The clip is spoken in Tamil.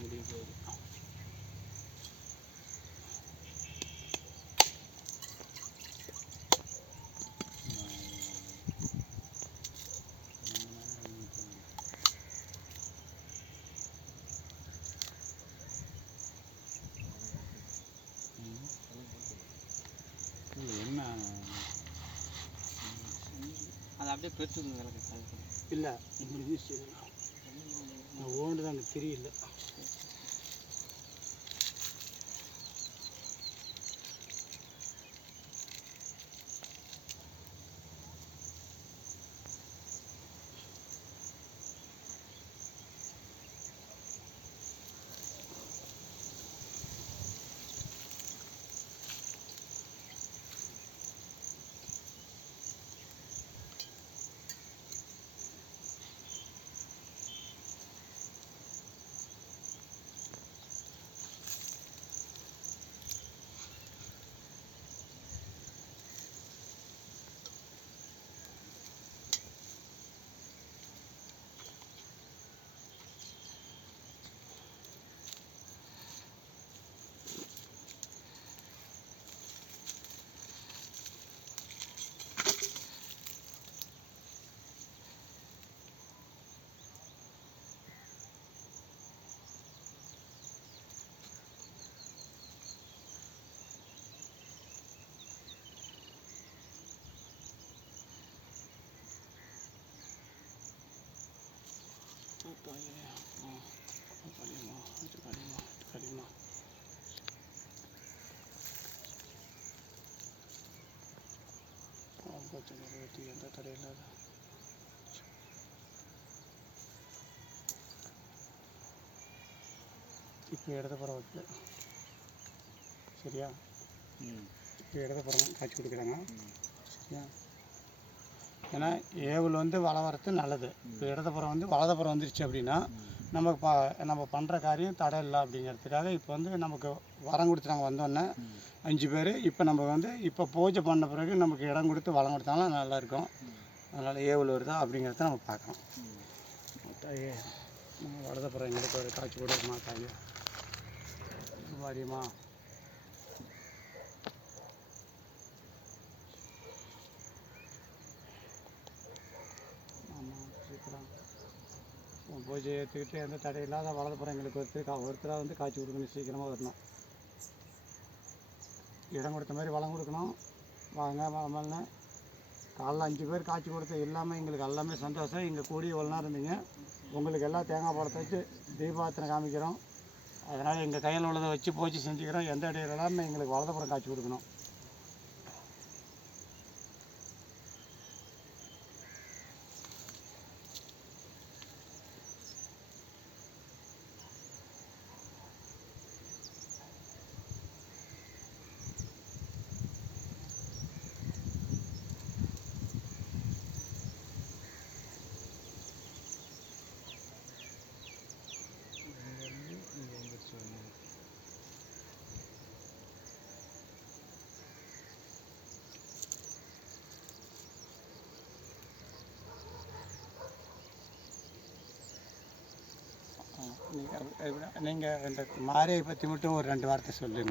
வெளியே போகுது. இல்லை, என்ன? அது அப்படியே விளக்கு இல்லை இப்படி வீசி ஓண்டு தான் எனக்கு தெரியல எந்த தடையில்லாத இப்போ இடதுபுறம் வைக்கல. சரியா? இப்போ இடதுபுறம் காய்ச்சி கொடுக்குறாங்க. சரியா? ஏன்னா ஏவல் வந்து வள வரத்து நல்லது. இப்போ இடதுபுறம் வந்து வலதுபுறம் வந்துருச்சு அப்படின்னா நமக்கு ப நம்ம பண்ணுற காரியம் தடை இல்லை அப்படிங்கிறதுக்காக இப்போ வந்து நமக்கு வரம் நாங்கள் வந்தோடனே அஞ்சு பேர் இப்போ நம்ம வந்து இப்போ பூஜை பண்ண பிறகு நமக்கு இடம் கொடுத்து வளம் கொடுத்தாலும் நல்லாயிருக்கும். அதனால் ஏவல் வருதா அப்படிங்கிறத நம்ம பார்க்கலாம் தாயே நம்ம வலதுபுறம் எங்களுக்கு ஒரு காட்சி கொடுக்குமா தாயே வாரியமா பூஜை ஏற்றுக்கிட்டு எந்த தடை இல்லாத வலதுபுறம் எங்களுக்கு ஒருத்தர் கா ஒருத்தராக வந்து காய்ச்சி கொடுக்கணும் சீக்கிரமாக வரணும். இடம் கொடுத்த மாதிரி வளம் கொடுக்கணும். வாங்க வாங்கன்னு காலைல அஞ்சு பேர் காய்ச்சி கொடுத்து எல்லாமே எங்களுக்கு எல்லாமே சந்தோஷம். இங்கே கூடி இவ்வளோ நேரம் இருந்தீங்க. உங்களுக்கு எல்லாம் தேங்காய் பழத்தை வச்சு தீபார்த்தனை காமிக்கிறோம். அதனால் எங்கள் கையில் உள்ளதை வச்சு பூஜை செஞ்சுக்கிறோம். எந்த இடையில எல்லாமே எங்களுக்கு வலதுபுறம் காய்ச்சி கொடுக்கணும் நீங்கள் நீங்கள் இந்த மாரியை பற்றி மட்டும் ஒரு ரெண்டு வார்த்தை சொல்லுங்க.